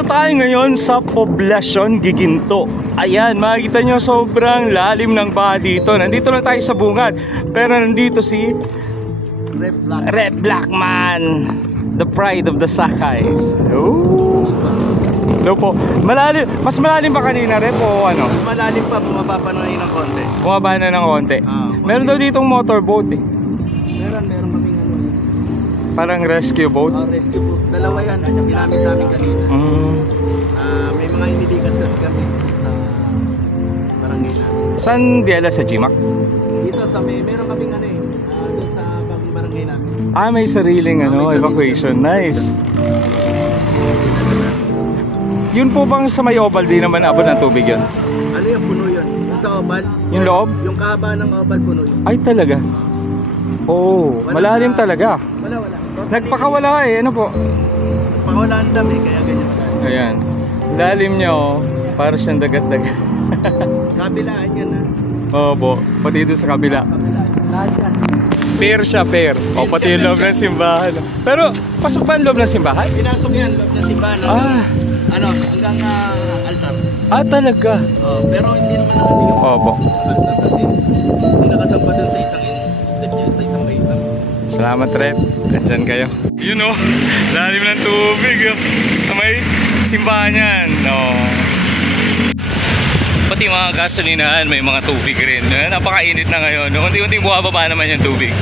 Tayo ngayon sa Poblacion Giginto. Ayan, makikita nyo sobrang lalim ng baha dito. Nandito lang tayo sa bungad, pero nandito si Red Blackman, the pride of the Sakays. Hello po. Malalim, mas malalim pa kanina Red o ano? Mas malalim pa, bumaba pa na ng konti. Bumaba na ng konti. Meron daw ditong motorboat eh. Meron kaming ano. Parang rescue boat. Rescue boat. Dalawa yan, ginamit namin kanina. May mga inibigas kasi kami sa barangay namin. Saan diala sa Jimac? Dito sa meron kaming ano eh. Doon sa barangay namin. May sariling ano, evacuation. Nice. Yun po bang sa may oval di naman abot ng tubig yun? Ano yung puno yun? Yung sa oval? Yung loob? Yung kahaba ng oval puno yun. Ay talaga? Oh, malalim talaga. Wala. Nagpakawala eh, ano po? Nagpakawala ang dami, kaya ganyan malalim. Ayan. Lalim niya oh, para siyang dagat-dagat. Kabilaan yan ha. Oo po, pati doon sa kabila. Lahat yan. Pair siya, pair. O pati yung loob ng simbahan. Pero, pasok ba ang loob ng simbahan? Pinasok yan, loob ng simbahan. Hanggang altar. Talaga? Pero hindi naman nakatingin. Opo. Altar kasi nakasampa dun sa isang step niya, sa isang bayit lang. Salamat Red, andyan kayo. Yun o, lalim ng tubig sa may simbahan yan. Pati mga gasolinahan may mga tubig rin. Napakainit na ngayon. Unti-unti buwababa naman yung tubig.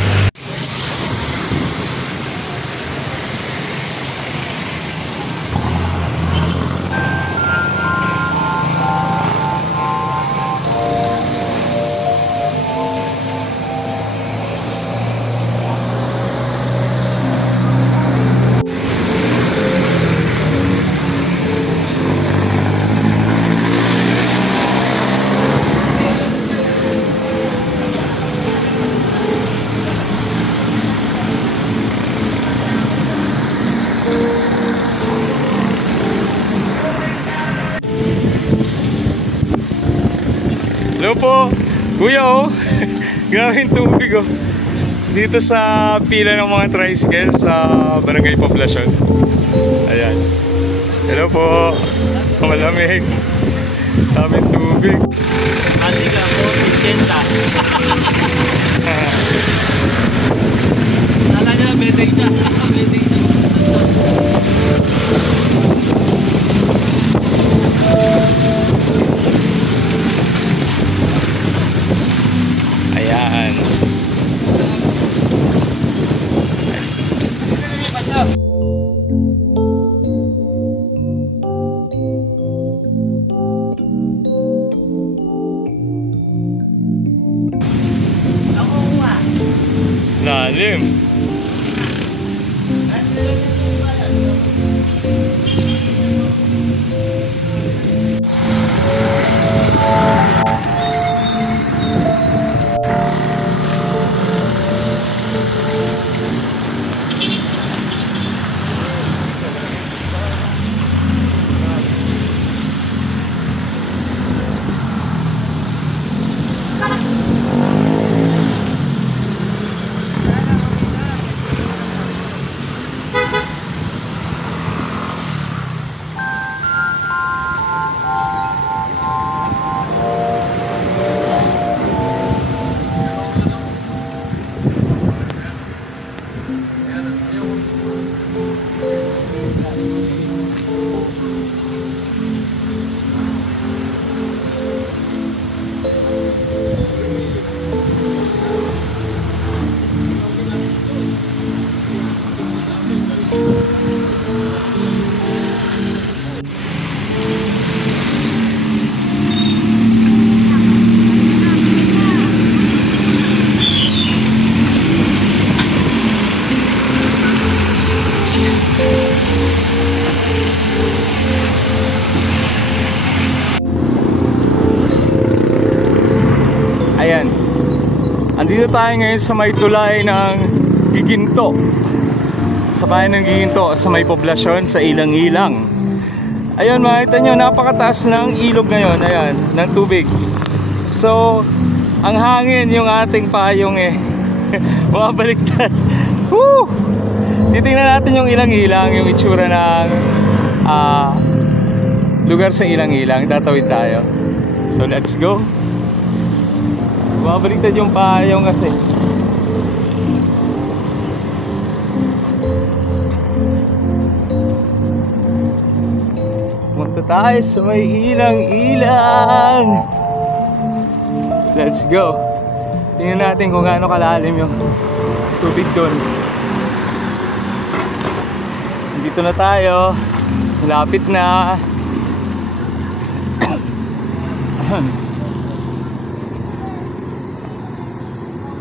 Hello po, kuya oh. Grabe yung tubig oh. Dito sa pila ng mga tricycle sa Barangay Poblacion. Ayan. Hello po. Malamig. Daming tubig. Andi ka po, Vicenta. Nala niya, bedeng siya. Bedeng siya. Ayan. Lalim. Ayan. Andito tayo ngayon sa may tulay ng Giginto. Sa bayan ng Giginto, sa may Poblacion, sa Ilang-Ilang. Ayun, makita nyo, napakataas ng ilog ngayon. Ayan, ng tubig. So, ang hangin yung ating payong eh. Mabaliktad. Woo! Titingnan natin yung Ilang-Ilang, yung itsura ng lugar sa ilang-ilang. Tatawid tayo. So let's go. Babaliktad yung payong kasi. Punta tayo sa may ilang-ilang. Let's go. Tingnan natin kung gaano kalalim yung tubig doon. Dito na tayo. Malapit na.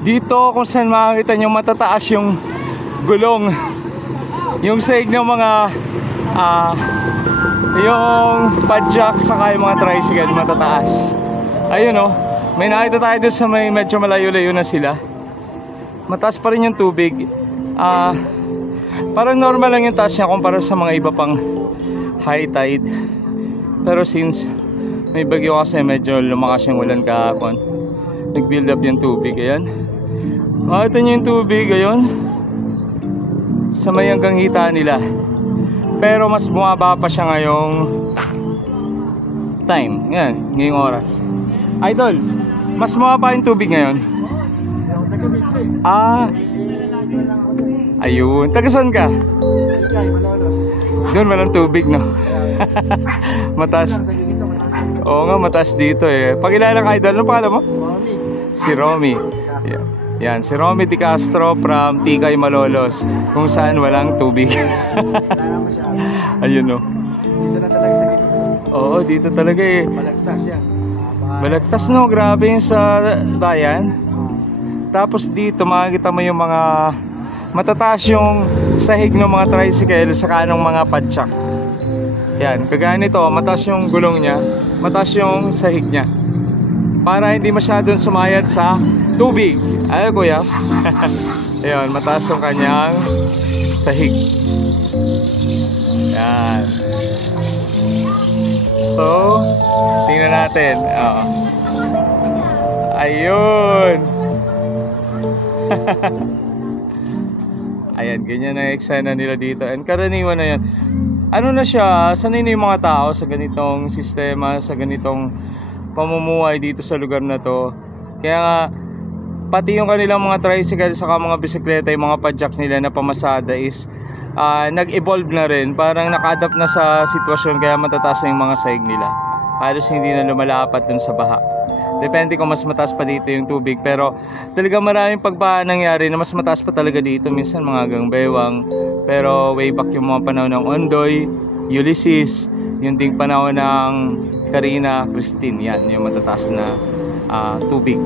Dito kung saan makikita nyo matataas yung gulong, yung sahig ng mga yung padjak saka yung mga tricycle matataas. Ayun oh, may nakita tayo doon sa may medyo malayo-layo na sila. Mataas pa rin yung tubig. Parang normal lang yung taas niya kumpara sa mga iba pang high tide. Pero since may bagyo kasi medyo lumakas yung ulan kahapon, nag-build up yung tubig. Ayan, makita nyo yung tubig ayun sa may hanggang hita nila. Pero mas bumaba pa siya ngayong time. Ngayon, ngayong oras. Idol, mas bumaba yung tubig ngayon. Ayun, taga saan ka? Doon walang tubig no. Mataas. Oo nga, mataas dito eh. Pakilala ka idol, ano pangalan mo? Si Romy. Yan, si Romy Di Castro from Tikay, Malolos, kung saan walang tubig. Ayun no. Dito na talaga sa dito. Oo, dito talaga eh. Balagtas yan. Balagtas no, grabe yung sa bayan. Tapos dito makikita mo yung mga matataas yung sahig ng mga tricycle saka ng mga padjak. Yan, kagaya nito, mataas yung gulong niya, mataas yung sahig niya. Para hindi masyadong sumayad sa tubig. Ay kuya. Ayun, mataas yung kanyang sahig. Yan. So, tingnan natin. Ayun. Ayan, ganyan ang eksena nila dito. And karaniwan na yan. Ano na siya, sanay na yung mga tao sa ganitong sistema, sa ganitong pamumuhay dito sa lugar na to. Kaya nga, pati yung kanilang mga tricycle saka mga bisikleta, yung mga padjak nila na pamasada is nag-evolve na rin. Parang naka-adapt na sa sitwasyon kaya matataas na yung mga sahig nila. Halos hindi na lumalapat dun sa baha. Depende kung mas mataas pa dito yung tubig. Pero talaga maraming pagbaha nangyari na mas mataas pa talaga dito. Minsan mga hanggang Bewang. Pero way back yung mga panahon ng Ondoy, Ulysses, yung ding panahon ng Karina, Christine. Yan, yung matataas na tubig.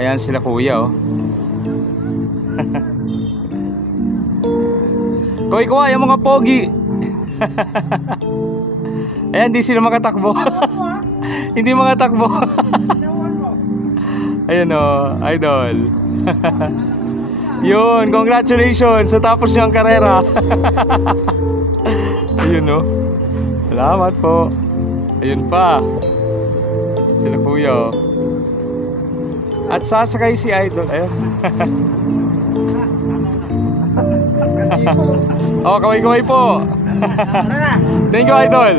Ayan sila kuya oh. Kuya, yung mga pogi. Ayan, di sila makatakbo. Hindi makatakbo. Ayun o, idol. Yun, congratulations sa tapos niyang karera. Ayun o. Salamat po. Ayun pa. Sila kuya o. At sasakay si idol. Ayun. Oh, kaway-kaway po. Thank you, idol.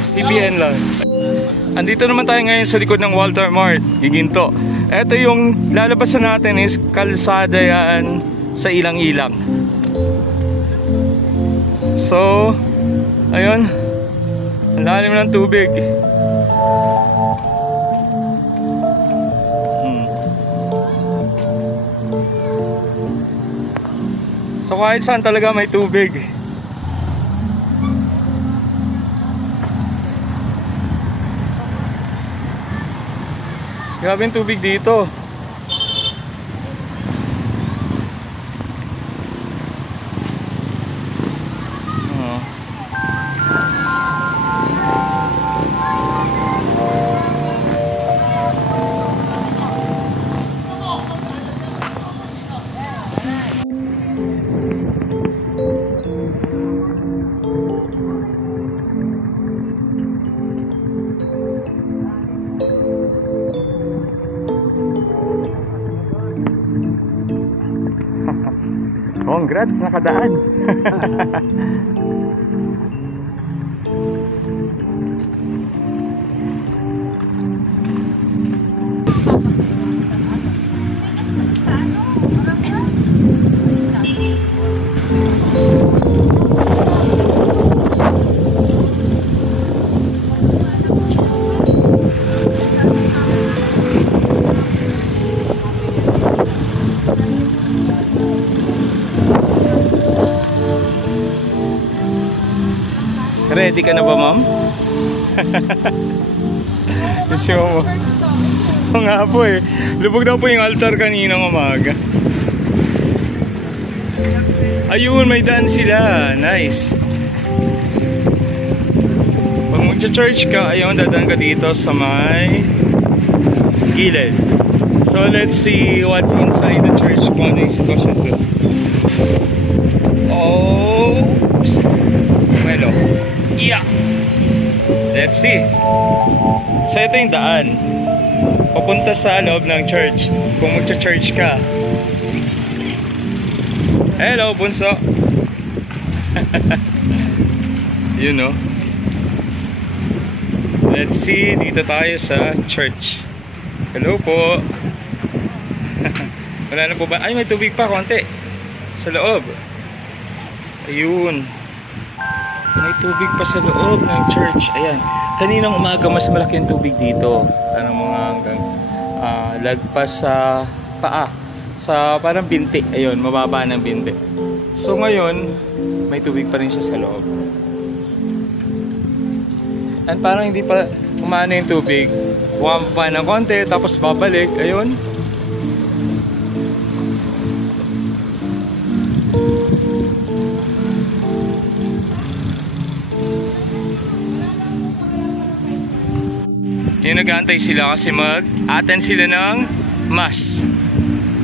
CBN lang. Andito naman tayo ngayon sa likod ng Walter Mart, Giginto. Ito yung lalabasan natin is kalsada yan sa ilang-ilang. So, ayun, ang lalim ng tubig. So kahit saan talaga may tubig. Grabe yung tubig dito. Congrats, nakadaan. Ready ka na ba, ma'am? Gusto mo? Oo nga po eh. Lubog daw po yung altar kaninang umaga. Ayun, may daan sila. Nice. Pag magcha-church ka, ayun, dadaan ka dito sa may gilid. So let's see what's inside the church kung ano yung sitwasyon doon. Oh! Melo. Yeah! Let's see. So ito yung daan papunta sa loob ng church kung magcha-church ka. Hello, bunso. You know. Let's see, dito tayo sa church. Hello po. Wala na po ba? Ay, may tubig pa konti sa loob. Ayun. May tubig pa sa loob ng church. Ayan. Kaninang umaga mas malaki yung tubig dito. Parang mga hanggang lagpas sa paa. Sa parang binti. Ayun, mababa ng binti. So ngayon, may tubig pa rin siya sa loob. And parang hindi pa umano yung tubig. Bumaba pa ng konti, tapos babalik. Ayun. Yung nag-aantay sila kasi mag-attend sila ng mass.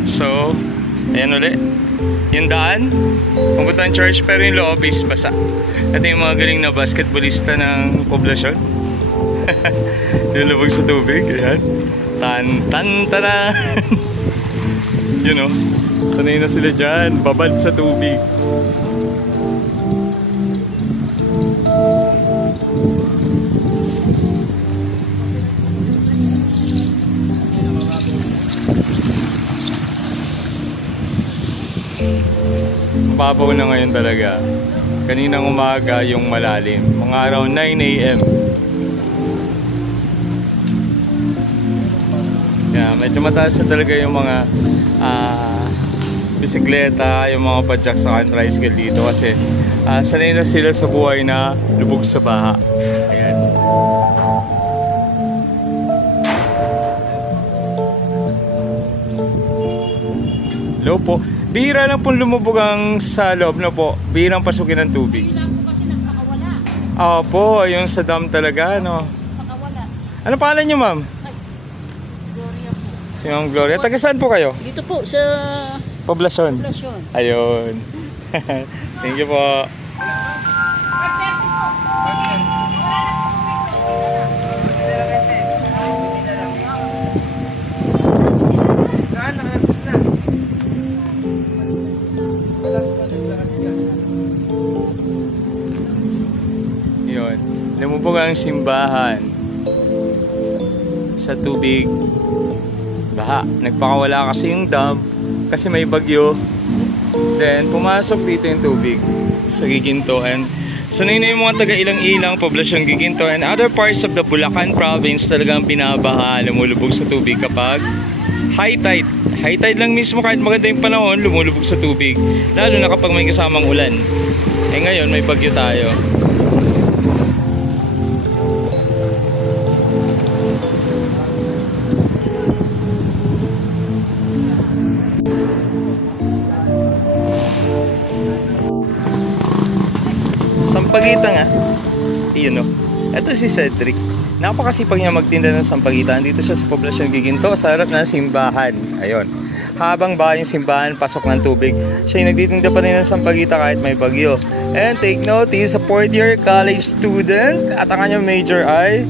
So, ayan ulit. Yung daan, pumunta ng church pero yung loob is basa. Ito yung mga galing na basketballista ng poblasyon. Lulubog sa tubig. Ayan. Tan-tan-taran. You know, sanay na sila dyan. Babad sa tubig. Mababaw na ngayon talaga. Kaninang umaga yung malalim. Mga around 9 AM. Yeah, medyo mataas na talaga yung mga bisikleta, yung mga padjak sa tricycle dito kasi sanay na sila sa buhay na lubog sa baha. Ayan. Hello po. Bihira lang pong lumubog ang sa loob na po. Bihirang pasukin ng tubig. Bihira po kasi nagpakawala. Opo, yung sa dam talaga, no? Nagpakawala. Ano pangalan niyo, ma'am? Gloria po. Si Ma'am Gloria. Taga saan po kayo? Dito po sa Poblasyon. poblasyon. Ayun. Thank you po. Yun. Lumubog ang simbahan sa tubig. Baha. Nagpakawala kasi yung dam kasi may bagyo. Then pumasok dito yung tubig sa Giginto. And sanay na yung mga taga-ilang-ilang poblasyon Giginto and other parts of the Bulacan province talagang binabaha, lumulubog sa tubig kapag high tide. High tide lang mismo kahit maganda yung panahon, lumulubog sa tubig. Lalo na kapag may kasamang ulan. Eh ngayon may bagyo tayo. Sampagita nga. Iyon o. Ito si Cedric. Napakasipag niya magtinda ng sampagita. Dito siya sa poblasyon Giginto sa harap ng simbahan. Ayun. Habang ba yung simbahan, pasok ng tubig. Siya yung nagtitinda pa rin ng sampagita kahit may bagyo. And take note, he is a 4th year college student. At ang kanyang major ay,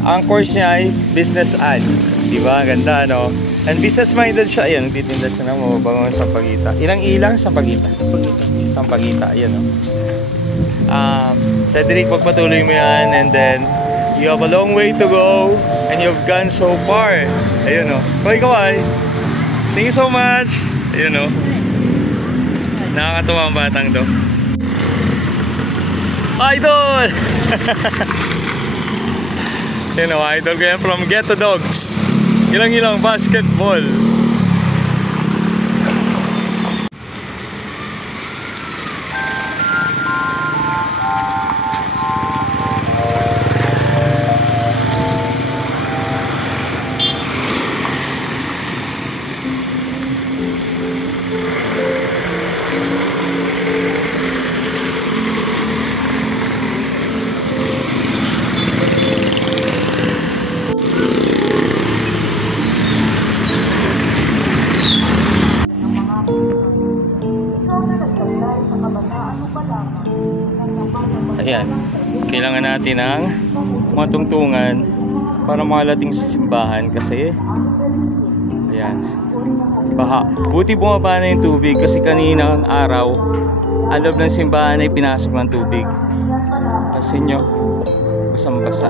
ang course niya ay Business Ad. Diba? Ganda, no? And business-minded siya. Ayan, nagtitinda siya ng mababangong sampagita. Ilang ilang? Sampagita. Sampagita. Ayan, oh. Cedric, pagpatuloy mo yan. And then, you have a long way to go. And you've gone so far. Ayun, oh. Kaway. Thank you so much. Ayun, oh. Nakakatuwa ang batang to. Idol! Yun, oh, idol ko yan from Ghetto Dogs. Ilang basketball. Ayan, kailangan natin ng mga tungtungan para makalating sa simbahan kasi ayan, baha. Buti bumaba na yung tubig kasi kaninang araw ang loob ng simbahan ay pinasok ng tubig kasi nyo basang-basa.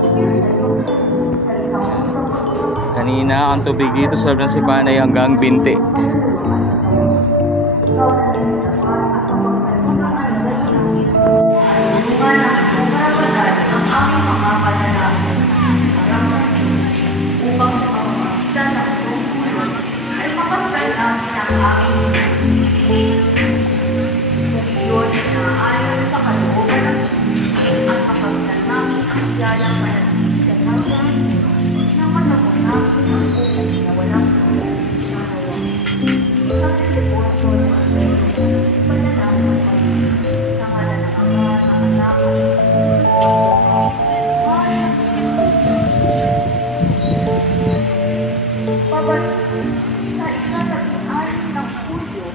Kanina ang tubig dito sa loob ng simbahan ay hanggang binte. Ang aming mga panalangin sa harap ng Diyos upang sa pamamagitan ng buhay ay mapagtan namin ang aming kung iyon ay naayon sa kalooban ng Diyos at mapagtan namin ang iyalang manatigilan namin na manakot namin ang buhay na walang siya nawa. Isang deponso ng panalangin sa ngalan ng Ama, ng Anak, sa ika-16 ng Hulyo,